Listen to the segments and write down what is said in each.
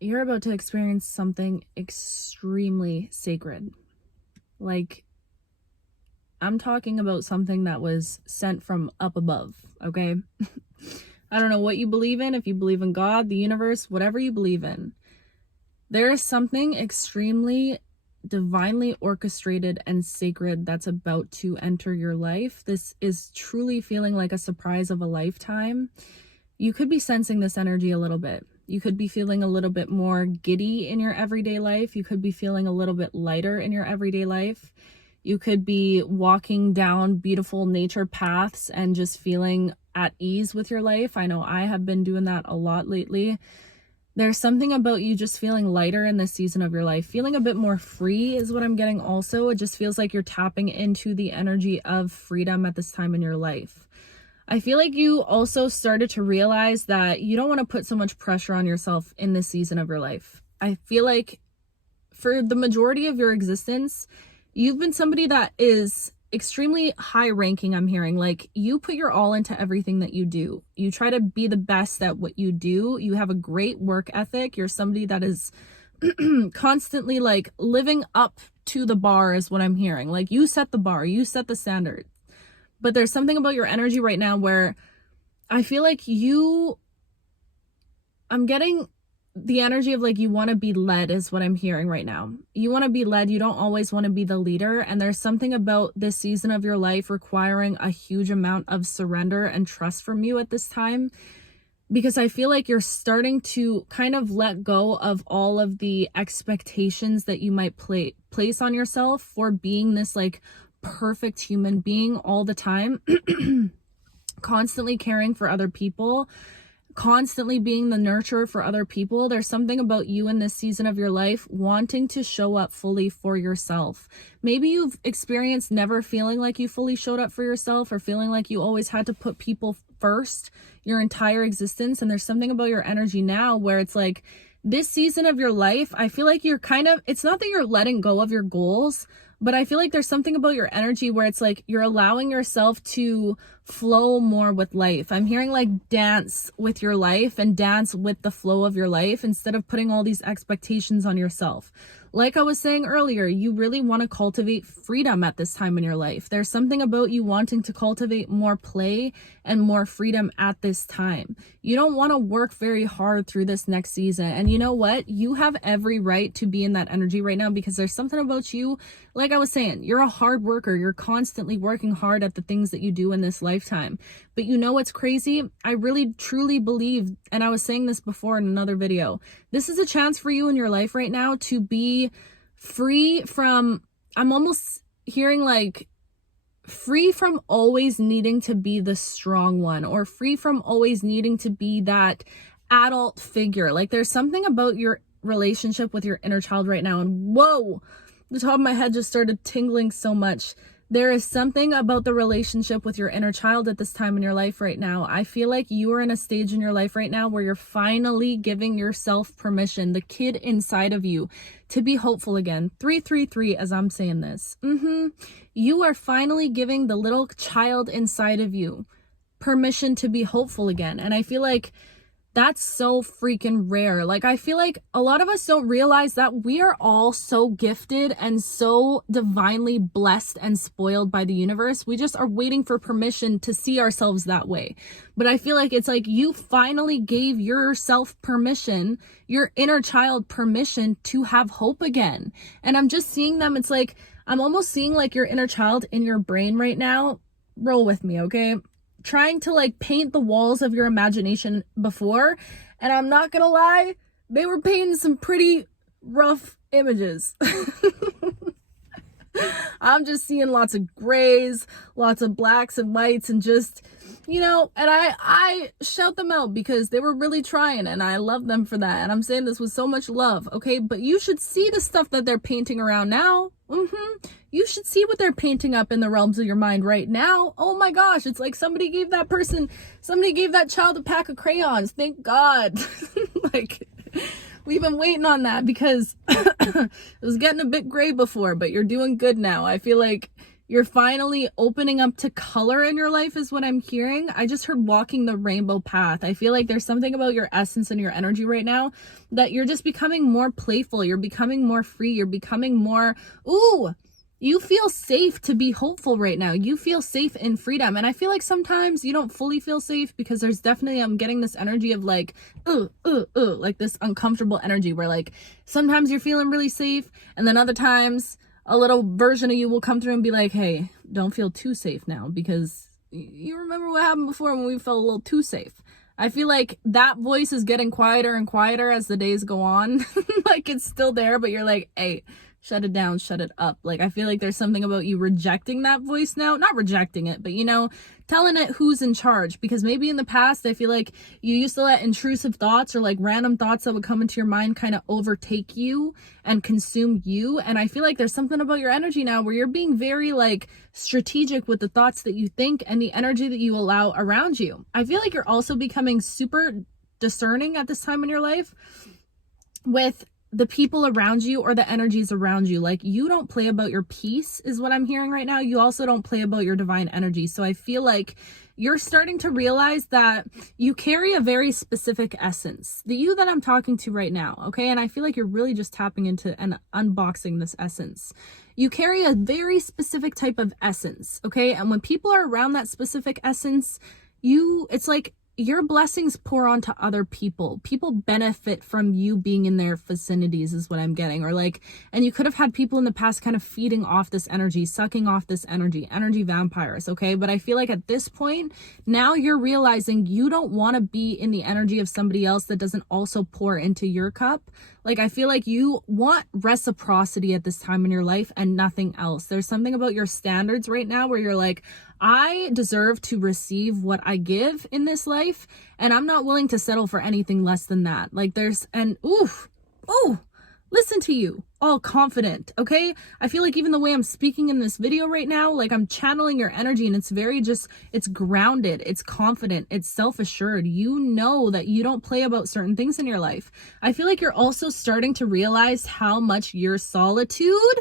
you're about to experience something extremely sacred. Like, I'm talking about something that was sent from up above, okay? I don't know what you believe in, if you believe in God, the universe, whatever you believe in. There is something extremely divinely orchestrated and sacred that's about to enter your life. This is truly feeling like a surprise of a lifetime. You could be sensing this energy a little bit. You could be feeling a little bit more giddy in your everyday life. You could be feeling a little bit lighter in your everyday life. You could be walking down beautiful nature paths and just feeling at ease with your life. I know I have been doing that a lot lately. There's something about you just feeling lighter in this season of your life. Feeling a bit more free is what I'm getting also. It just feels like you're tapping into the energy of freedom at this time in your life. I feel like you also started to realize that you don't want to put so much pressure on yourself in this season of your life. I feel like for the majority of your existence, you've been somebody that is extremely high ranking, I'm hearing. Like, you put your all into everything that you do. You try to be the best at what you do. You have a great work ethic. You're somebody that is constantly like living up to the bar is what I'm hearing. Like, you set the bar, you set the standard. But there's something about your energy right now where I feel like I'm getting the energy of like you want to be led is what I'm hearing right now. You want to be led. You don't always want to be the leader. And there's something about this season of your life requiring a huge amount of surrender and trust from you at this time. Because I feel like you're starting to kind of let go of all of the expectations that you might place on yourself for being this like perfect human being all the time, constantly caring for other people, constantly being the nurturer for other people. There's something about you in this season of your life wanting to show up fully for yourself. Maybe you've experienced never feeling like you fully showed up for yourself, or feeling like you always had to put people first your entire existence. And there's something about your energy now where it's like this season of your life, I feel like you're kind of, it's not that you're letting go of your goals, but I feel like there's something about your energy where it's like you're allowing yourself to flow more with life. I'm hearing like dance with your life and dance with the flow of your life instead of putting all these expectations on yourself. Like I was saying earlier, you really want to cultivate freedom at this time in your life. There's something about you wanting to cultivate more play and more freedom at this time. You don't want to work very hard through this next season. And you know what? You have every right to be in that energy right now, because there's something about you, like I was saying, you're a hard worker. You're constantly working hard at the things that you do in this lifetime. But you know what's crazy? I really truly believe, and I was saying this before in another video, this is a chance for you in your life right now to be free from, I'm almost hearing like free from always needing to be the strong one, or free from always needing to be that adult figure. Like, there's something about your relationship with your inner child right now. And whoa, the top of my head just started tingling so much. There is something about the relationship with your inner child at this time in your life right now. I feel like you are in a stage in your life right now where you're finally giving yourself permission, the kid inside of you, to be hopeful again. 333 as I'm saying this. You are finally giving the little child inside of you permission to be hopeful again. And I feel like that's so freaking rare. Like, I feel like a lot of us don't realize that we are all so gifted and so divinely blessed and spoiled by the universe. We just are waiting for permission to see ourselves that way. But I feel like it's like you finally gave yourself permission, your inner child permission to have hope again. And I'm just seeing them. It's like, I'm almost seeing like your inner child in your brain right now. Roll with me, okay? Trying to like paint the walls of your imagination before, and I'm not gonna lie, they were painting some pretty rough images. I'm just seeing lots of grays, lots of blacks and whites, and just, you know, and I shout them out because they were really trying, and I love them for that. And I'm saying this with so much love, okay? But you should see the stuff that they're painting around now. You should see what they're painting up in the realms of your mind right now. Oh my gosh, it's like somebody gave that child a pack of crayons. Thank God. Like, we've been waiting on that because it was getting a bit gray before, but you're doing good now. I feel like You're finally opening up to color in your life is what I'm hearing. I just heard walking the rainbow path. I feel like there's something about your essence and your energy right now that you're just becoming more playful. You're becoming more free. You're becoming more, you feel safe to be hopeful right now. You feel safe in freedom. And I feel like sometimes you don't fully feel safe because there's definitely, I'm getting this energy of like, like this uncomfortable energy where like sometimes you're feeling really safe. And then other times a little version of you will come through and be like, hey, don't feel too safe now, because you remember what happened before when we felt a little too safe. I feel like that voice is getting quieter and quieter as the days go on. Like it's still there, but you're like, hey, shut it down, shut it up. Like, I feel like there's something about you rejecting that voice now. Not rejecting it, but, you know, telling it who's in charge. Because maybe in the past, I feel like you used to let intrusive thoughts or like random thoughts that would come into your mind kind of overtake you and consume you. And I feel like there's something about your energy now where you're being very like strategic with the thoughts that you think and the energy that you allow around you. I feel like you're also becoming super discerning at this time in your life with the people around you or the energies around you. Like, you don't play about your peace is what I'm hearing right now. You also don't play about your divine energy. So I feel like you're starting to realize that you carry a very specific essence, the you that I'm talking to right now. Okay. And I feel like you're really just tapping into and unboxing this essence. You carry a very specific type of essence. Okay. And when people are around that specific essence, it's like your blessings pour onto other people. People benefit from you being in their vicinities is what I'm getting. Or like, and you could have had people in the past kind of feeding off this energy, sucking off this energy vampires. Okay. But I feel like at this point, now you're realizing you don't want to be in the energy of somebody else that doesn't also pour into your cup. Like, I feel like you want reciprocity at this time in your life and nothing else. There's something about your standards right now where you're like, I deserve to receive what I give in this life, and I'm not willing to settle for anything less than that. Like, listen to you, all confident, okay? I feel like even the way I'm speaking in this video right now, like I'm channeling your energy, and it's very it's grounded, it's confident, it's self-assured. You know that you don't play about certain things in your life. I feel like you're also starting to realize how much your solitude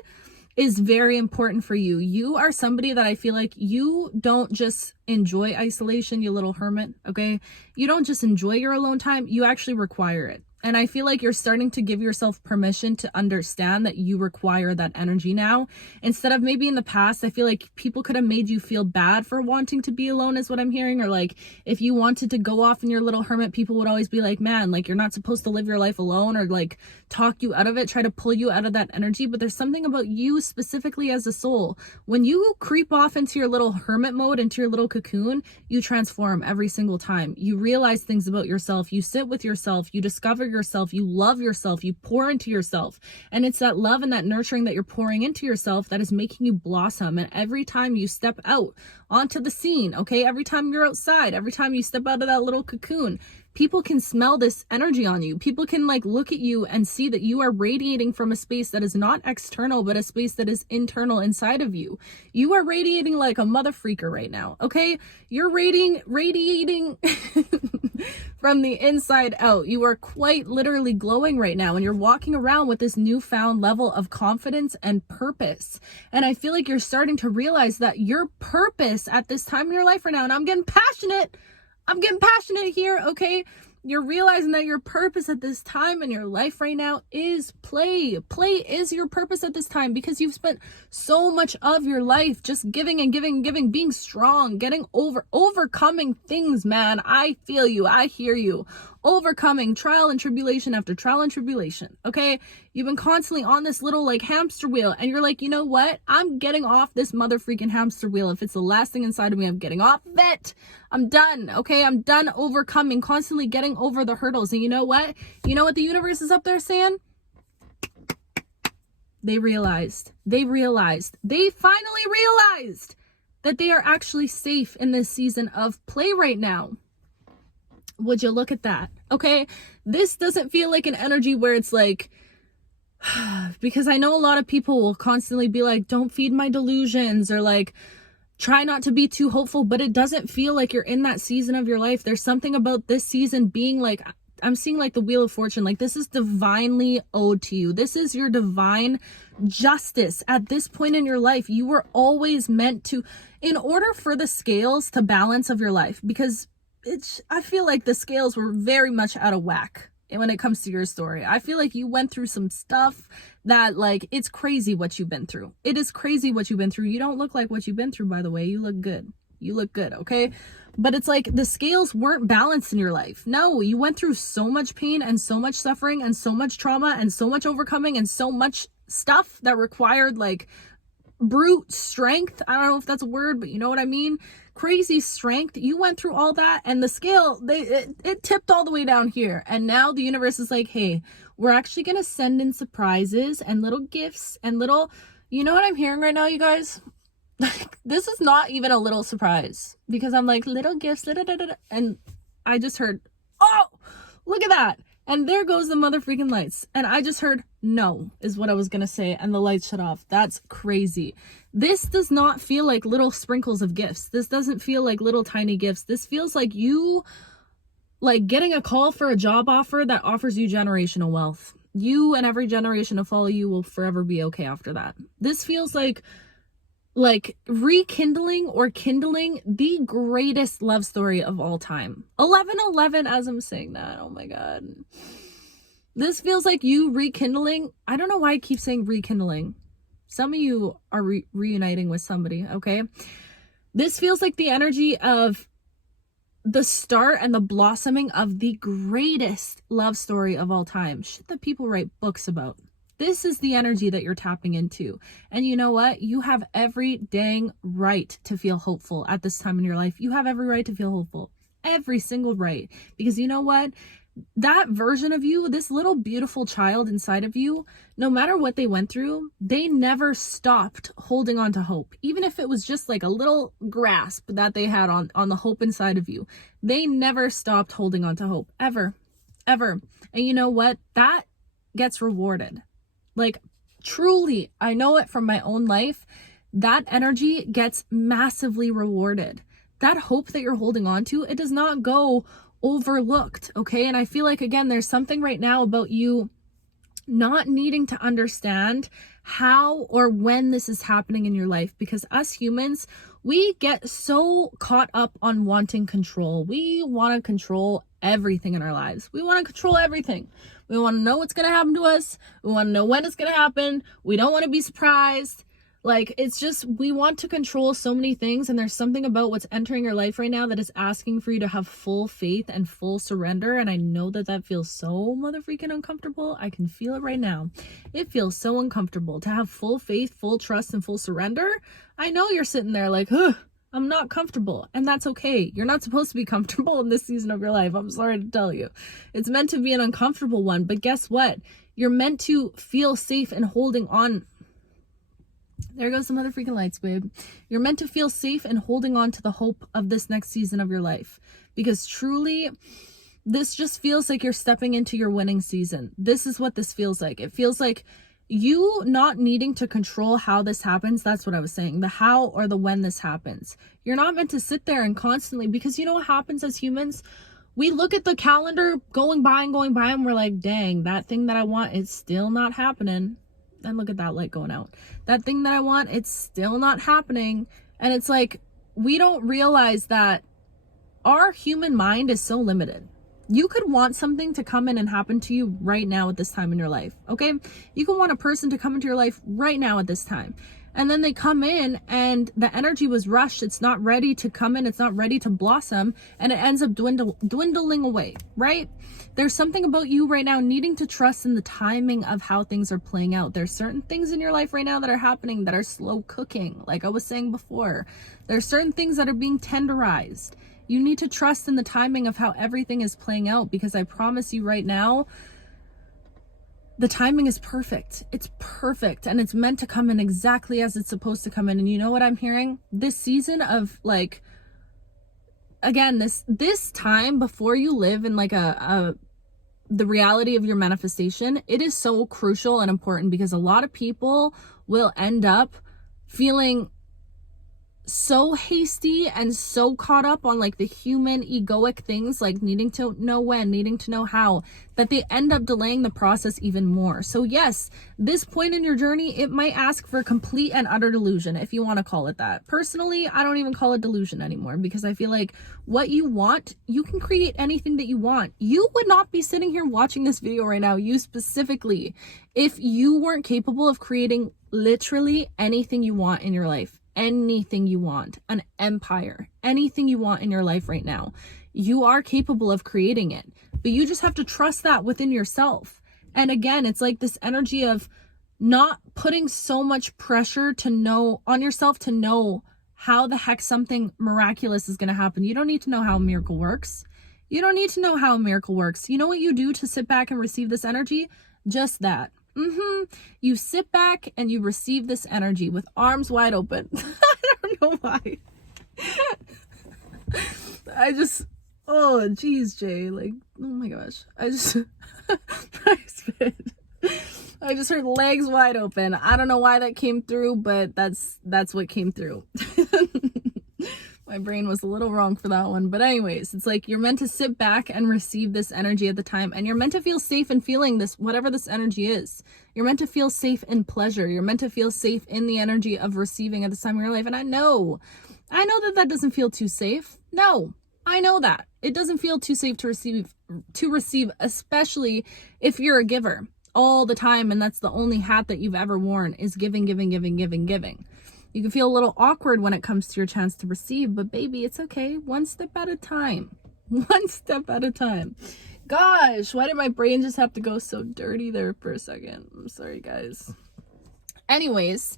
is very important for you. You are somebody that I feel like you don't just enjoy isolation, you little hermit, okay? You don't just enjoy your alone time, you actually require it. And I feel like you're starting to give yourself permission to understand that you require that energy now. Instead of maybe in the past, I feel like people could have made you feel bad for wanting to be alone is what I'm hearing. Or like, if you wanted to go off in your little hermit, people would always be like, man, like you're not supposed to live your life alone, or like talk you out of it, try to pull you out of that energy. But there's something about you specifically as a soul. When you creep off into your little hermit mode, into your little cocoon, you transform every single time. You realize things about yourself. You sit with yourself. You discover yourself, you love yourself, you pour into yourself. And it's that love and that nurturing that you're pouring into yourself that is making you blossom. And every time you step out onto the scene, okay, every time you're outside, every time you step out of that little cocoon, people can smell this energy on you. People can like look at you and see that you are radiating from a space that is not external, but a space that is internal inside of you. You are radiating like a mother freaker right now, okay? You're radiating from the inside out. You are quite literally glowing right now, and you're walking around with this newfound level of confidence and purpose. And I feel like you're starting to realize that your purpose at this time in your life right now, and I'm getting passionate here, okay? You're realizing that your purpose at this time in your life right now is play. Play is your purpose at this time, because you've spent so much of your life just giving and giving and giving, being strong, overcoming things, man. I feel you. I hear you. Overcoming trial and tribulation after trial and tribulation, okay? You've been constantly on this little like hamster wheel, and you're like, you know what? I'm getting off this mother freaking hamster wheel. If it's the last thing inside of me, I'm getting off of it. I'm done, okay? I'm done overcoming, constantly getting over the hurdles. And you know what? You know what the universe is up there saying? They finally realized that they are actually safe in this season of play right now. Would you look at that? Okay. This doesn't feel like an energy where it's like, because I know a lot of people will constantly be like, don't feed my delusions, or like, try not to be too hopeful, but it doesn't feel like you're in that season of your life. There's something about this season being like I'm seeing like the Wheel of Fortune. Like, this is divinely owed to you. This is your divine justice at this point in your life. You were always meant to, in order for the scales to balance of your life, because I feel like the scales were very much out of whack when it comes to your story. I feel like you went through some stuff that, like, it's crazy what you've been through. It is crazy what you've been through. You don't look like what you've been through, by the way. You look good. You look good, okay? But it's like the scales weren't balanced in your life. No, you went through so much pain and so much suffering and so much trauma and so much overcoming and so much stuff that required like brute strength. I don't know if that's a word, but you know what I mean? Crazy strength. You went through all that, and the scale, it tipped all the way down here. And now the universe is like, hey, we're actually going to send in surprises and little gifts and little, you know what I'm hearing right now, you guys? This is not even a little surprise, because I'm like, little gifts, and I just heard, oh, look at that. And there goes the mother freaking lights. And I just heard no is what I was going to say. And the lights shut off. That's crazy. This does not feel like little sprinkles of gifts. This doesn't feel like little tiny gifts. This feels like you, like getting a call for a job offer that offers you generational wealth. You and every generation to follow you will forever be okay after that. This feels like rekindling or kindling the greatest love story of all time. 11/11 as I'm saying that. Oh my God. This feels like you rekindling. I don't know why I keep saying rekindling. Some of you are reuniting with somebody, okay? This feels like the energy of the start and the blossoming of the greatest love story of all time. Shit that people write books about. This is the energy that you're tapping into. And you know what? You have every dang right to feel hopeful at this time in your life. You have every right to feel hopeful. Every single right. Because you know what? That version of you, this little beautiful child inside of you, no matter what they went through, they never stopped holding on to hope. Even if it was just like a little grasp that they had on the hope inside of you. They never stopped holding on to hope. Ever. Ever. And you know what? That gets rewarded. Like, truly, I know it from my own life. That energy gets massively rewarded. That hope that you're holding on to, it does not go overlooked, okay? And I feel like, again, there's something right now about you not needing to understand how or when this is happening in your life, because us humans, we get so caught up on wanting control. We want to control everything in our lives. We want to control everything. We want to know what's going to happen to us. We want to know when it's going to happen. We don't want to be surprised. Like, it's just, we want to control so many things, and there's something about what's entering your life right now that is asking for you to have full faith and full surrender. And I know that that feels so mother freaking uncomfortable. I can feel it right now. It feels so uncomfortable to have full faith, full trust, and full surrender. I know you're sitting there like, I'm not comfortable, and that's okay. You're not supposed to be comfortable in this season of your life. I'm sorry to tell you. It's meant to be an uncomfortable one, but guess what? You're meant to feel safe and holding on. There goes some other freaking lights, babe. You're meant to feel safe and holding on to the hope of this next season of your life, because truly, this just feels like you're stepping into your winning season. This is what this feels like. It feels like you not needing to control how this happens. That's what I was saying. The how or the when this happens. You're not meant to sit there and constantly, because you know what happens as humans? We look at the calendar going by, and we're like, dang, that thing that I want is still not happening. And look at that light going out. That thing that I want, it's still not happening. And it's like, we don't realize that our human mind is so limited. You could want something to come in and happen to you right now at this time in your life, okay? You can want a person to come into your life right now at this time. And then they come in and the energy was rushed. It's not ready to come in. It's not ready to blossom. And it ends up dwindling away, right? There's something about you right now needing to trust in the timing of how things are playing out. There's certain things in your life right now that are happening that are slow cooking. Like I was saying before, there's certain things that are being tenderized. You need to trust in the timing of how everything is playing out, because I promise you right now, the timing is perfect. It's perfect, and it's meant to come in exactly as it's supposed to come in. And you know what I'm hearing? This season of, like, again, this time before you live in like the reality of your manifestation, it is so crucial and important, because a lot of people will end up feeling so hasty and so caught up on like the human egoic things, like needing to know when, needing to know how, that they end up delaying the process even more. So yes, this point in your journey, it might ask for complete and utter delusion, if you want to call it that. Personally, I don't even call it delusion anymore, because I feel like what you want, you can create anything that you want. You would not be sitting here watching this video right now, you specifically, if you weren't capable of creating literally anything you want in your life. Anything you want, an empire, anything you want in your life right now, you are capable of creating it, but you just have to trust that within yourself. And again, it's like this energy of not putting so much pressure to know on yourself to know how the heck something miraculous is going to happen. You don't need to know how a miracle works. You don't need to know how a miracle works. You know what you do to sit back and receive this energy? Just that. You sit back and you receive this energy with arms wide open. I don't know why. Oh geez, Jay, like, oh my gosh, I just heard legs wide open. I don't know why that came through, but that's what came through. My brain was a little wrong for that one. But anyways, it's like you're meant to sit back and receive this energy at the time. And you're meant to feel safe in feeling this, whatever this energy is. You're meant to feel safe in pleasure. You're meant to feel safe in the energy of receiving at this time of your life. And I know that doesn't feel too safe. No, I know that. It doesn't feel too safe to receive, especially if you're a giver all the time. And that's the only hat that you've ever worn is giving, giving, giving, giving, giving. You can feel a little awkward when it comes to your chance to receive, but baby, it's okay. One step at a time. One step at a time. Gosh, why did my brain just have to go so dirty there for a second? I'm sorry, guys. Anyways,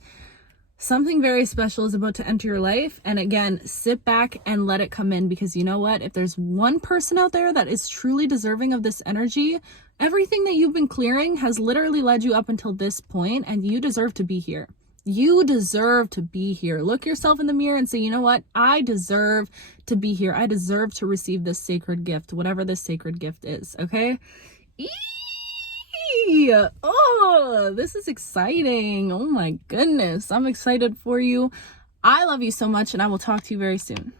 something very special is about to enter your life. And again, sit back and let it come in, because you know what? If there's one person out there that is truly deserving of this energy, everything that you've been clearing has literally led you up until this point, and you deserve to be here. You deserve to be here. Look yourself in the mirror and say, you know what? I deserve to be here. I deserve to receive this sacred gift, whatever this sacred gift is, okay? Oh, this is exciting. Oh my goodness. I'm excited for you. I love you so much, and I will talk to you very soon.